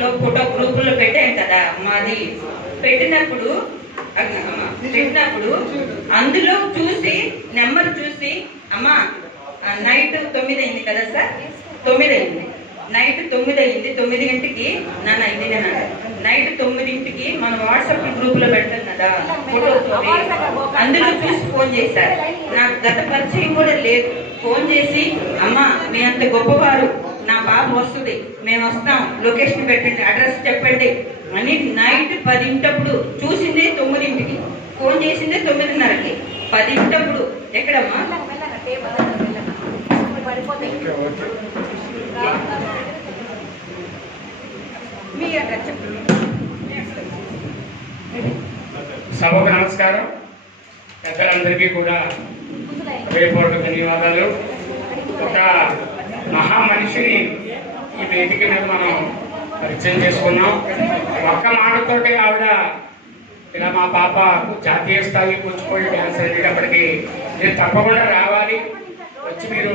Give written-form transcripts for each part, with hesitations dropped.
లో ఫోటో గ్రూపుల్లో పెట్టాం కదా మాది. పెట్టినప్పుడు అందులో చూసి నెంబర్ చూసి అమ్మా నైట్ 9 అయింది కదా సార్, 9 అయింది, నైట్ 9 అయింది, 9 గంటకి నాన్న ఇది నైట్ 9 గంటకి మన వాట్సాప్ గ్రూప్ లో పెట్టాం కదా ఫోటోస్, అందులో చూసి ఫోన్ చేశారు. నాకు గత పరిచయం కూడా లేదు. ఫోన్ చేసి అమ్మా మీ అంత గొప్పవారు, నా బాబు వస్తుంది, మేము వస్తాం, లొకేషన్ పెట్టండి, అడ్రస్ చెప్పండి అని నైట్ 10 చూసిందే 9 ఫోన్ చేసిందే 9:30కి. 10 ఎక్కడమ్మా మీ అడ్రస్ చెప్పండి. సభకు నమస్కారం. పెద్దలందరికీ కూడా హృదయపూర్వక ధన్యవాదాలు. ఒక మహా మనిషిని ఈ వేదిక మీద మనం పరిచయం చేసుకున్నాం. ఒక్క మాటతోటి ఆవిడ ఇలా మా పాప జాతీయ స్థాయి కూచిపూడి డ్యాన్స్ అనేటప్పటికీ మీరు తప్పకుండా రావాలి, వచ్చి మీరు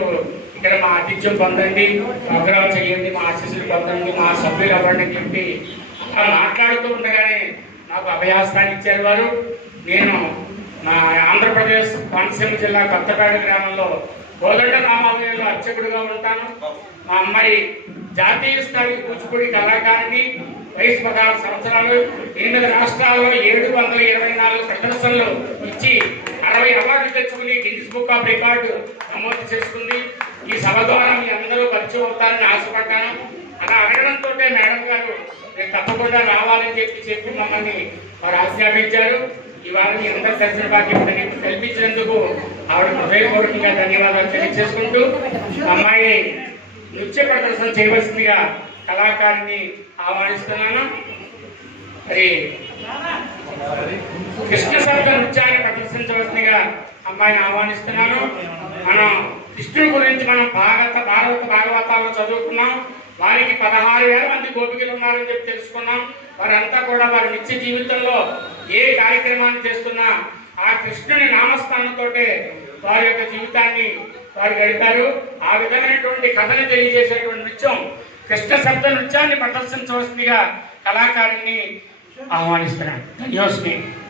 ఇక్కడ మా ఆతిథ్యం పొందండి, ప్రోగ్రాం చేయండి, మా ఆశీస్సులు పొందండి, మా సభ్యులు అవ్వండి అని చెప్పి అలా మాట్లాడుతూ ఉండగానే నాకు అభయాస్తాన్ని ఇచ్చారు వారు. నేను నా ఆంధ్రప్రదేశ్ కోనసీమ జిల్లా కొత్తపేట గ్రామంలో కోదండ రామాలయంలో అర్చకుడిగా ఉంటాను. మా అమ్మాయి జాతీయ స్థాయి కూచిపూడి కళాకారిణి, వయసు 16 సంవత్సరాలు, 8 రాష్ట్రాల్లో 724 ప్రదర్శనలు ఇచ్చి 60 అవార్డులు తెచ్చుకుని గిన్నిస్ బుక్ ఆఫ్ రికార్డు నమోదు చేసుకుంది. ఈ సభ ద్వారా మీ అందరూ పరిచయం అవుతారని ఆశపడ్డాను. అలా అడగడంతో మేడం గారు నేను తప్పకుండా రావాలని చెప్పి మమ్మల్ని వారు ఆజ్ఞాపించారు. ఇవాళ మీ అందరి దర్శన భాగ్యం కల్పించినందుకు ఆవిడ హృదయపూర్వకంగా ధన్యవాదాలు తెలియజేసుకుంటూ అమ్మాయి నృత్య ప్రదర్శన చేయవలసిందిగా కళాకారిని ఆహ్వానిస్తున్నాను. మరి కృష్ణ శబ్ద నృత్యాన్ని ప్రదర్శించవలసిందిగా అమ్మాయిని ఆహ్వానిస్తున్నాను. మనం కృష్ణుడి గురించి మనం భారత భాగవతాల్లో చదువుకున్నాం. వారికి 16,000 మంది గోపికలు ఉన్నారని చెప్పి తెలుసుకున్నాం. వారంతా కూడా వారి నిత్య జీవితంలో ఏ కార్యక్రమాన్ని చేస్తున్నా ఆ కృష్ణుని నామస్మరణతో వారి యొక్క జీవితాన్ని వారు గడిపారు. ఆ విధమైనటువంటి కథను తెలియజేసేటువంటి నృత్యం కృష్ణ శబ్ద నృత్యాన్ని ప్రదర్శించవలసిందిగా కళాకారుని ఆహ్వానిస్తున్నాను. ధన్యవాదాలు.